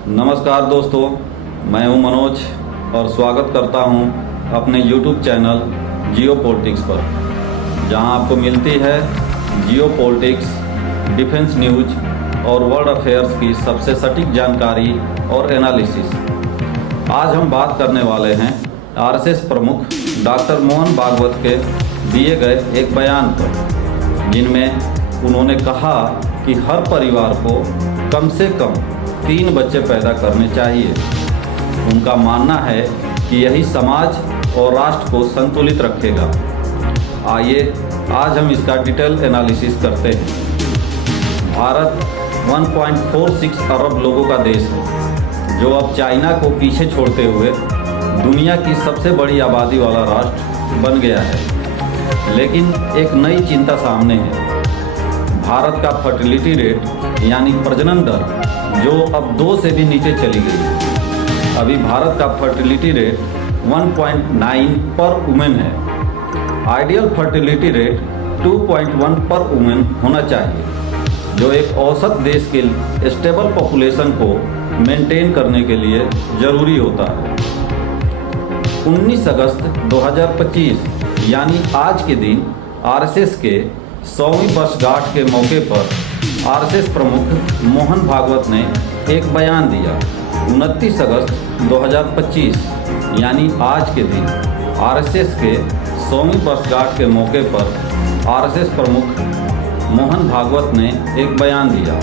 नमस्कार दोस्तों, मैं हूं मनोज और स्वागत करता हूं अपने YouTube चैनल जियो पॉलिटिक्स पर, जहां आपको मिलती है जियो पॉलिटिक्स, डिफेंस न्यूज और वर्ल्ड अफेयर्स की सबसे सटीक जानकारी और एनालिसिस। आज हम बात करने वाले हैं आरएसएस प्रमुख डॉक्टर मोहन भागवत के दिए गए एक बयान पर, जिनमें उन्होंने कहा कि हर परिवार को कम से कम 3 बच्चे पैदा करने चाहिए। उनका मानना है कि यही समाज और राष्ट्र को संतुलित रखेगा। आइए आज हम इसका डिटेल एनालिसिस करते हैं। भारत 1.46 अरब लोगों का देश है, जो अब चाइना को पीछे छोड़ते हुए दुनिया की सबसे बड़ी आबादी वाला राष्ट्र बन गया है। लेकिन एक नई चिंता सामने है। भारत का फर्टिलिटी रेट यानी प्रजनन दर, जो अब 2 से भी नीचे चली गई है। अभी भारत का फर्टिलिटी रेट 1.9 पर वुमेन है। आइडियल फर्टिलिटी रेट 2.1 पर वुमेन होना चाहिए, जो एक औसत देश के स्टेबल पॉपुलेशन को मेंटेन करने के लिए ज़रूरी होता है। 19 अगस्त 2025 यानी आज के दिन आरएसएस के 100वीं वर्षगांठ के मौके पर आरएसएस प्रमुख मोहन भागवत ने एक बयान दिया। 29 अगस्त 2025 यानी आज के दिन आरएसएस के 100वीं वर्षगांठ के मौके पर आरएसएस प्रमुख मोहन भागवत ने एक बयान दिया।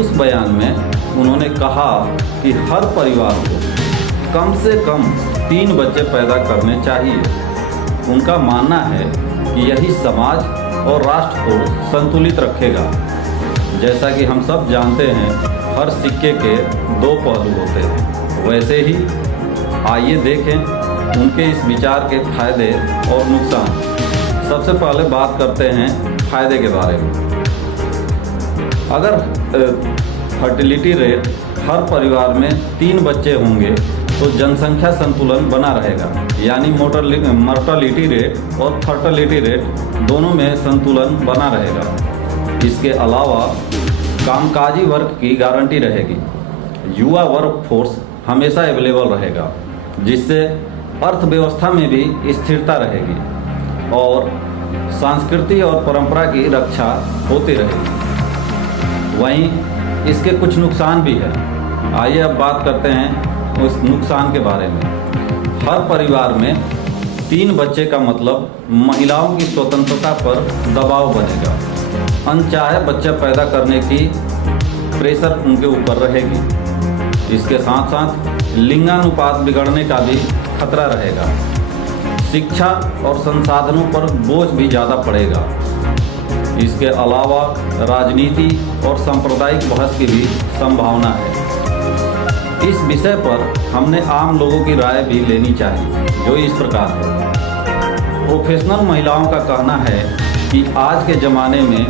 उस बयान में उन्होंने कहा कि हर परिवार को कम से कम 3 बच्चे पैदा करने चाहिए। उनका मानना है कि यही समाज और राष्ट्र को संतुलित रखेगा। जैसा कि हम सब जानते हैं, हर सिक्के के 2 पहलू होते हैं। वैसे ही आइए देखें उनके इस विचार के फायदे और नुकसान। सबसे पहले बात करते हैं फायदे के बारे में। अगर फर्टिलिटी रेट हर परिवार में 3 बच्चे होंगे तो जनसंख्या संतुलन बना रहेगा, यानी मोर्टालिटी रेट और फर्टिलिटी रेट दोनों में संतुलन बना रहेगा। इसके अलावा कामकाजी वर्ग की गारंटी रहेगी। युवा वर्क फोर्स हमेशा अवेलेबल रहेगा, जिससे अर्थव्यवस्था में भी स्थिरता रहेगी और संस्कृति और परंपरा की रक्षा होती रहेगी। वहीं इसके कुछ नुकसान भी है। आइए अब बात करते हैं उस नुकसान के बारे में। हर परिवार में 3 बच्चे का मतलब महिलाओं की स्वतंत्रता पर दबाव बनेगा। अनचाहे बच्चा पैदा करने की प्रेशर उनके ऊपर रहेगी। इसके साथ साथ लिंगानुपात बिगड़ने का भी खतरा रहेगा। शिक्षा और संसाधनों पर बोझ भी ज़्यादा पड़ेगा। इसके अलावा राजनीति और सांप्रदायिक बहस की भी संभावना है। इस विषय पर हमने आम लोगों की राय भी लेनी चाहिए, जो इस प्रकार है। प्रोफेशनल महिलाओं का कहना है कि आज के ज़माने में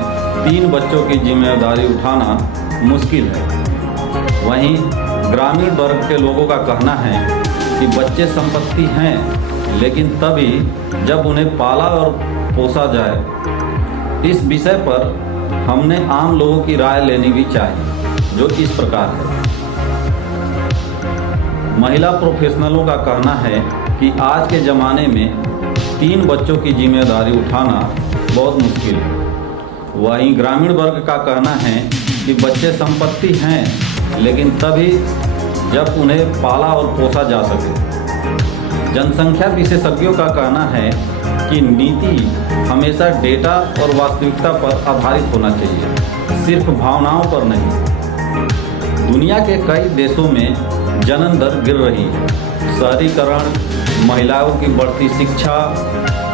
3 बच्चों की जिम्मेदारी उठाना मुश्किल है। वहीं ग्रामीण वर्ग के लोगों का कहना है कि बच्चे संपत्ति हैं, लेकिन तभी जब उन्हें पाला और पोसा जाए। इस विषय पर हमने आम लोगों की राय लेनी भी चाहिए, जो इस प्रकार है। महिला प्रोफेशनलों का कहना है कि आज के ज़माने में 3 बच्चों की जिम्मेदारी उठाना बहुत मुश्किल है। वहीं ग्रामीण वर्ग का कहना है कि बच्चे संपत्ति हैं, लेकिन तभी जब उन्हें पाला और पोसा जा सके। जनसंख्या विशेषज्ञों का कहना है कि नीति हमेशा डेटा और वास्तविकता पर आधारित होना चाहिए, सिर्फ भावनाओं पर नहीं। दुनिया के कई देशों में जनन दर गिर रही है। शहरीकरण, महिलाओं की बढ़ती शिक्षा,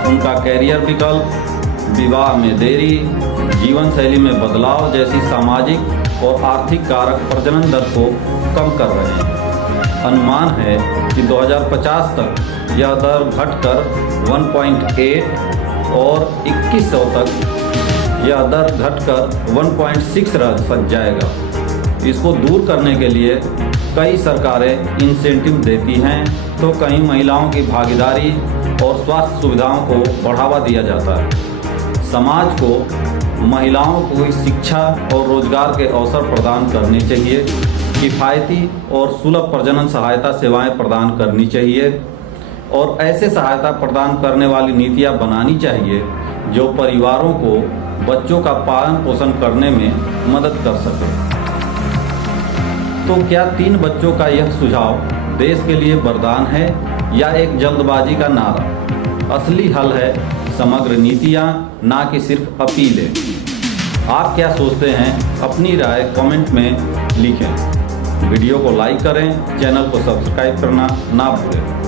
उनका कैरियर विकल्प, विवाह में देरी, जीवन शैली में बदलाव जैसी सामाजिक और आर्थिक कारक प्रजनन दर को कम कर रहे हैं। अनुमान है कि 2050 तक यह दर घटकर 1.8 और 2100 तक यह दर घटकर 1.6 रह जाएगा। इसको दूर करने के लिए कई सरकारें इंसेंटिव देती हैं, तो कहीं महिलाओं की भागीदारी और स्वास्थ्य सुविधाओं को बढ़ावा दिया जाता है। समाज को महिलाओं को शिक्षा और रोजगार के अवसर प्रदान करने चाहिए, किफ़ायती और सुलभ प्रजनन सहायता सेवाएं प्रदान करनी चाहिए और ऐसे सहायता प्रदान करने वाली नीतियां बनानी चाहिए जो परिवारों को बच्चों का पालन पोषण करने में मदद कर सके। तो क्या 3 बच्चों का यह सुझाव देश के लिए वरदान है या एक जल्दबाजी का नारा? असली हल है समग्र नीतियां, ना कि सिर्फ अपीलें। आप क्या सोचते हैं? अपनी राय कमेंट में लिखें। वीडियो को लाइक करें, चैनल को सब्सक्राइब करना ना भूलें।